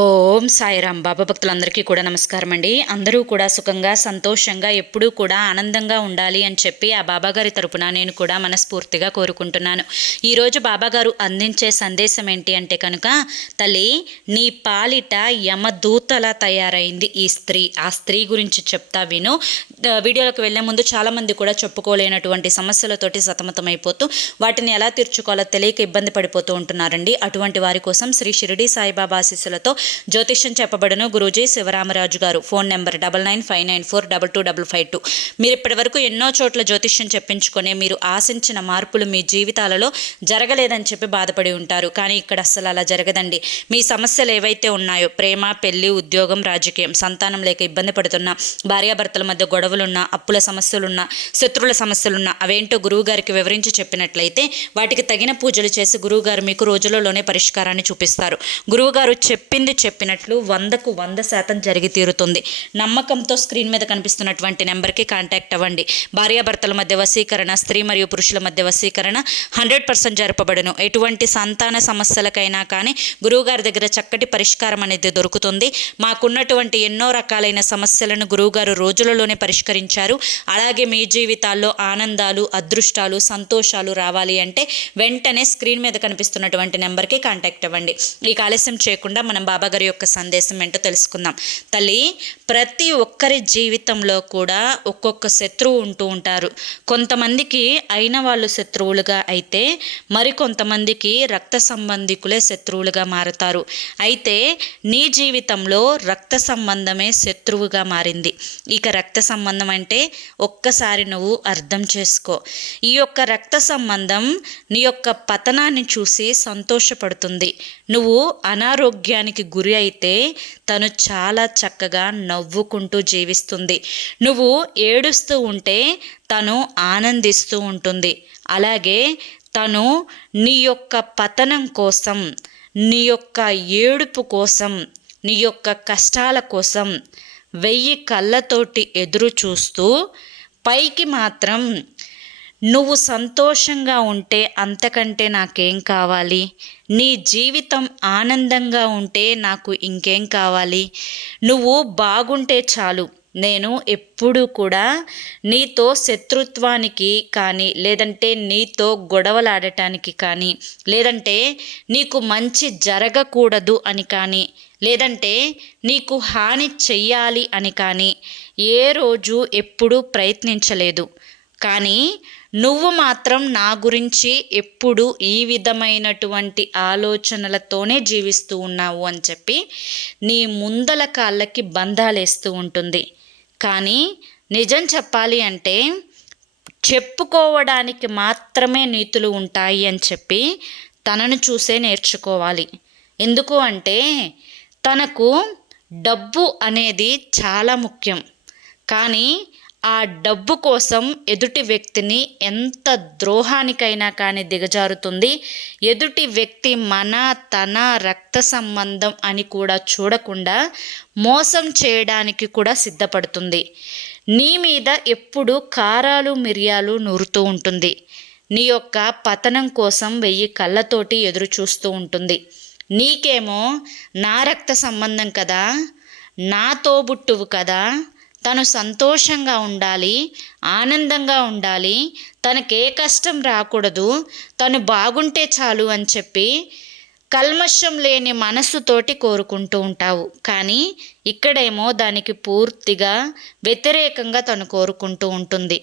ఓం సాయిరాం. బాబా భక్తులందరికీ కూడా నమస్కారం అండి. అందరూ కూడా సుఖంగా సంతోషంగా ఎప్పుడూ కూడా ఆనందంగా ఉండాలి అని చెప్పి ఆ బాబాగారి తరపున నేను కూడా మనస్ఫూర్తిగా కోరుకుంటున్నాను. ఈరోజు బాబాగారు అందించే సందేశం ఏంటి అంటే కనుక, తల్లి నీ పాలిట యమదూతలా తయారైంది ఈ స్త్రీ. ఆ స్త్రీ గురించి చెప్తా విను. వీడియోలోకి వెళ్లే ముందు చాలామంది కూడా చెప్పుకోలేనటువంటి సమస్యలతోటి సతమతమైపోతూ వాటిని ఎలా తీర్చుకోవాలో తెలియక ఇబ్బంది పడిపోతూ ఉంటున్నారండి. అటువంటి వారి కోసం శ్రీ షిరిడి సాయిబాబా ఆశీస్సులతో జ్యోతిష్యం చెప్పబడును గురూజీ శివరామరాజు గారు. Phone number 9959422252. మీరు ఇప్పటి వరకు ఎన్నో చోట్ల జ్యోతిష్యం చెప్పించుకొని మీరు ఆశించిన మార్పులు మీ జీవితాలలో జరగలేదని చెప్పి బాధపడి ఉంటారు. కానీ ఇక్కడ అస్సలు అలా జరగదండి. మీ సమస్యలు ఏవైతే ఉన్నాయో, ప్రేమ, పెళ్లి, ఉద్యోగం, రాజకీయం, సంతానం లేక ఇబ్బంది పడుతున్నా, భార్యాభర్తల మధ్య గొడవలున్నా, అప్పుల సమస్యలున్నా, శత్రువుల సమస్యలున్నా అవేంటో గురువు గారికి వివరించి చెప్పినట్లయితే వాటికి తగిన పూజలు చేసి గురువుగారు మీకు రోజులలోనే పరిష్కారాన్ని చూపిస్తారు. గురువుగారు చెప్పినట్లు 100కు 100% జరిగి తీరుతుంది. నమ్మకంతో స్క్రీన్ మీద కనిపిస్తున్నటువంటి నెంబర్కి కాంటాక్ట్ అవ్వండి. భార్యాభర్తల మధ్య వశీకరణ, స్త్రీ మరియు పురుషుల మధ్య వశీకరణ 100% జరపబడును. ఎటువంటి సంతాన సమస్యలకైనా కానీ గురువుగారి దగ్గర చక్కటి పరిష్కారం అనేది దొరుకుతుంది. మాకున్నటువంటి ఎన్నో రకాలైన సమస్యలను గురువుగారు రోజులలోనే పరిష్కరించారు. అలాగే మీ జీవితాల్లో ఆనందాలు, అదృష్టాలు, సంతోషాలు రావాలి అంటే వెంటనే స్క్రీన్ మీద కనిపిస్తున్నటువంటి నెంబర్కి కాంటాక్ట్ అవ్వండి. ఈ ఆలస్యం చేయకుండా మనం బాబాగారి యొక్క సందేశం ఏంటో తెలుసుకుందాం. తల్లి, ప్రతి ఒక్కరి జీవితంలో కూడా ఒక్కొక్క శత్రువు ఉంటూ ఉంటారు. కొంతమందికి అయిన వాళ్ళు శత్రువులుగా అయితే మరికొంతమందికి రక్త సంబంధికులే శత్రువులుగా మారతారు. అయితే నీ జీవితంలో రక్త సంబంధమే శత్రువుగా మారింది. ఇక రక్త సంబంధం అంటే ఒక్కసారి నువ్వు అర్థం చేసుకో. ఈ యొక్క రక్త సంబంధం నీ యొక్క పతనాన్ని చూసి సంతోషపడుతుంది. నువ్వు అనారోగ్యానికి గురి అయితే తను చాలా చక్కగా నవ్వుకుంటూ జీవిస్తుంది. నువ్వు ఏడుస్తూ ఉంటే తను ఆనందిస్తూ ఉంటుంది. అలాగే తను నీ యొక్క పతనం కోసం, నీ యొక్క ఏడుపు కోసం, నీ యొక్క కష్టాల కోసం 1000 కళ్ళతోటి ఎదురు చూస్తూ పైకి మాత్రం నువ్వు సంతోషంగా ఉంటే అంతకంటే నాకేం కావాలి, నీ జీవితం ఆనందంగా ఉంటే నాకు ఇంకేం కావాలి, నువ్వు బాగుంటే చాలు, నేను ఎప్పుడూ కూడా నీతో శత్రుత్వానికి కానీ, లేదంటే నీతో గొడవలాడటానికి కానీ, లేదంటే నీకు మంచి జరగకూడదు అని కానీ, లేదంటే నీకు హాని చెయ్యాలి అని కానీ ఏ రోజు ఎప్పుడూ ప్రయత్నించలేదు. కానీ నువ్వు మాత్రం నా గురించి ఎప్పుడు ఈ విధమైనటువంటి ఆలోచనలతోనే జీవిస్తూ ఉన్నావు అని చెప్పి నీ ముందల కాళ్ళకి బంధాలేస్తూ ఉంటుంది. కానీ నిజం చెప్పాలి అంటే చెప్పుకోవడానికి మాత్రమే నీతులు ఉంటాయి అని చెప్పి తనను చూసే నేర్చుకోవాలి. ఎందుకు అంటే తనకు డబ్బు అనేది చాలా ముఖ్యం. కానీ ఆ డబ్బు కోసం ఎదుటి వ్యక్తిని ఎంత ద్రోహానికైనా కానీ దిగజారుతుంది. ఎదుటి వ్యక్తి తన రక్త సంబంధం అని కూడా చూడకుండా మోసం చేయడానికి కూడా సిద్ధపడుతుంది. నీ మీద ఎప్పుడు కారాలు మిరియాలు నూరుతూ ఉంటుంది. నీ యొక్క పతనం కోసం 1000 కళ్ళతోటి ఎదురు చూస్తూ ఉంటుంది. నీకేమో నా రక్త సంబంధం కదా, నా తోబుట్టువు కదా, తను సంతోషంగా ఉండాలి, ఆనందంగా ఉండాలి, తనకే కష్టం రాకూడదు, తను బాగుంటే చాలు అని చెప్పి కల్మషం లేని మనస్సుతోటి కోరుకుంటూ ఉంటావు. కానీ ఇక్కడేమో దానికి పూర్తిగా వ్యతిరేకంగా తను కోరుకుంటూ ఉంటుంది.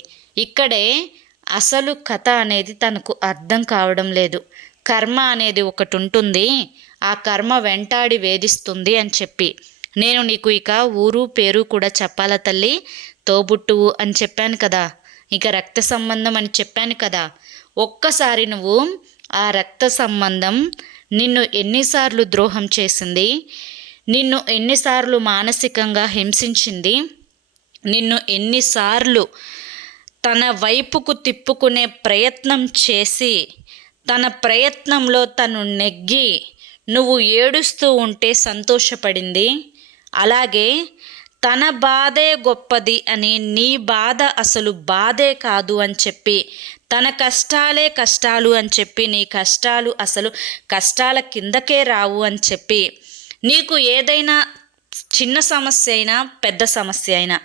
ఇక్కడే అసలు కథ అనేది తనకు అర్థం కావడం లేదు. కర్మ అనేది ఒకటి ఉంటుంది, ఆ కర్మ వెంటాడి వేధిస్తుంది అని చెప్పి నేను నీకు ఇక ఊరు పేరు కూడా చెప్పాలా తల్లి? తోబుట్టువు అని చెప్పాను కదా, ఇక రక్త సంబంధం అని చెప్పాను కదా. ఒక్కసారి నువ్వు ఆ రక్త సంబంధం నిన్ను ఎన్నిసార్లు ద్రోహం చేసింది, నిన్ను ఎన్నిసార్లు మానసికంగా హింసించింది, నిన్ను ఎన్నిసార్లు తన వైపుకు తిప్పుకునే ప్రయత్నం చేసి తన ప్రయత్నంలో తను నెగ్గి నువ్వు ఏడుస్తూ ఉంటే సంతోషపడింది. అలాగే తన బాధే గొప్పది అని నీ బాధ అసలు బాధే కాదు అని చెప్పి, తన కష్టాలే కష్టాలు అని చెప్పి నీ కష్టాలు అసలు కష్టాల కిందకే రావు అని చెప్పి నీకు ఏదైనా చిన్న సమస్య అయినా పెద్ద సమస్య అయినా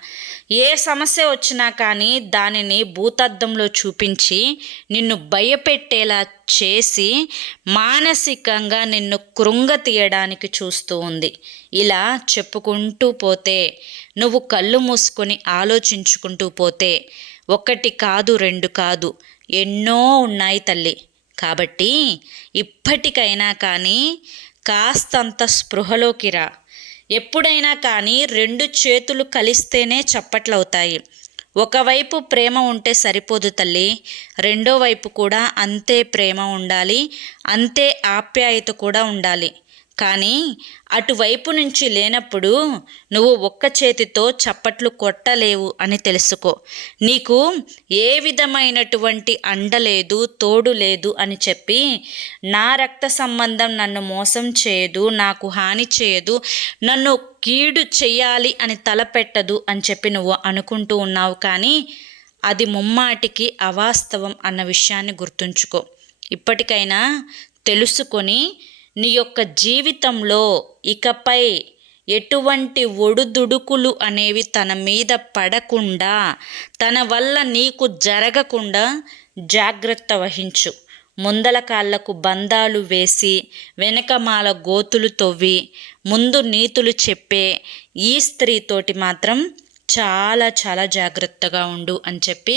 ఏ సమస్య వచ్చినా కానీ దానిని భూతద్దంలో చూపించి నిన్ను భయపెట్టేలా చేసి మానసికంగా నిన్ను కృంగతీయడానికి చూస్తూ ఉంది. ఇలా చెప్పుకుంటూ పోతే, నువ్వు కళ్ళు మూసుకొని ఆలోచించుకుంటూ పోతే ఒకటి కాదు, రెండు కాదు, ఎన్నో ఉన్నాయి తల్లి. కాబట్టి ఇప్పటికైనా కానీ కాస్తంత స్పృహలోకి రా. ఎప్పుడైనా కానీ రెండు చేతులు కలిస్తేనే చప్పట్లవుతాయి. ఒకవైపు ప్రేమ ఉంటే సరిపోదు తల్లి, రెండో వైపు కూడా అంతే ప్రేమ ఉండాలి, అంతే ఆప్యాయత కూడా ఉండాలి. కానీ అటువైపు నుంచి లేనప్పుడు నువ్వు ఒక్క చేతితో చప్పట్లు కొట్టలేవు అని తెలుసుకో. నీకు ఏ విధమైనటువంటి అండ లేదు, తోడు లేదు అని చెప్పి నా రక్త సంబంధం నన్ను మోసం చేయదు, నాకు హాని చేయదు, నన్ను కీడు చెయ్యాలి అని తలపెట్టదు అని చెప్పి నువ్వు అనుకుంటూ ఉన్నావు. కానీ అది ముమ్మాటికి అవాస్తవం అన్న విషయాన్ని గుర్తుంచుకో. ఇప్పటికైనా తెలుసుకొని నీ యొక్క జీవితంలో ఇకపై ఎటువంటి ఒడుదుడుకులు అనేవి తన మీద పడకుండా, తన వల్ల నీకు జరగకుండా జాగ్రత్త వహించు. ముందల కాళ్ళకు బంధాలు వేసి వెనకమాల గోతులు తవ్వి ముందు నీతులు చెప్పే ఈ స్త్రీతోటి మాత్రం చాలా చాలా జాగ్రత్తగా ఉండు అని చెప్పి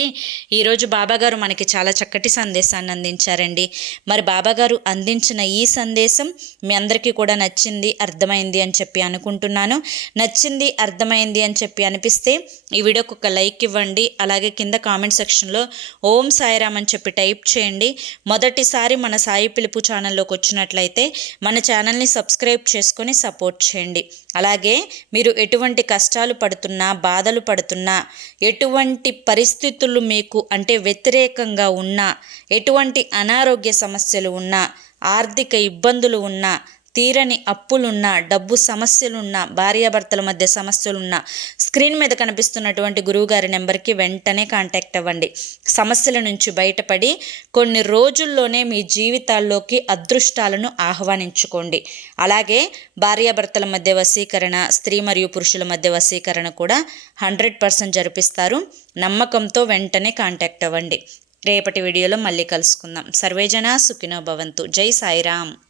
ఈరోజు బాబాగారు మనకి చాలా చక్కటి సందేశాన్ని అందించారండి. మరి బాబాగారు అందించిన ఈ సందేశం మీ అందరికీ కూడా నచ్చింది, అర్థమైంది అని చెప్పి అనుకుంటున్నాను. నచ్చింది, అర్థమైంది అని చెప్పి అనిపిస్తే ఈ వీడియోకి ఒక లైక్ ఇవ్వండి. అలాగే కింద కామెంట్ సెక్షన్లో ఓం సాయిరామ్ అని చెప్పి టైప్ చేయండి. మొదటిసారి మన సాయి పిలుపు ఛానల్లోకి వచ్చినట్లయితే మన ఛానల్ని సబ్స్క్రైబ్ చేసుకొని సపోర్ట్ చేయండి. అలాగే మీరు ఎటువంటి కష్టాలు పడుతున్నా, బాధలు పడుతున్నా, ఎటువంటి పరిస్థితులు మీకు అంటే వ్యతిరేకంగా ఉన్నా, ఎటువంటి అనారోగ్య సమస్యలు ఉన్నా, ఆర్థిక ఇబ్బందులు ఉన్నా, తీరని అప్పులున్నా, డబ్బు సమస్యలున్నా, భార్యాభర్తల మధ్య సమస్యలున్నా స్క్రీన్ మీద కనిపిస్తున్నటువంటి గురువుగారి నెంబర్కి వెంటనే కాంటాక్ట్ అవ్వండి. సమస్యల నుంచి బయటపడి కొన్ని రోజుల్లోనే మీ జీవితాల్లోకి అదృష్టాలను ఆహ్వానించుకోండి. అలాగే భార్యాభర్తల మధ్య వశీకరణ, స్త్రీ మరియు పురుషుల మధ్య వశీకరణ కూడా 100% జరిపిస్తారు. నమ్మకంతో వెంటనే కాంటాక్ట్ అవ్వండి. రేపటి వీడియోలో మళ్ళీ కలుసుకుందాం. సర్వేజన సుఖినో భవంతు. జై సాయిరామ్.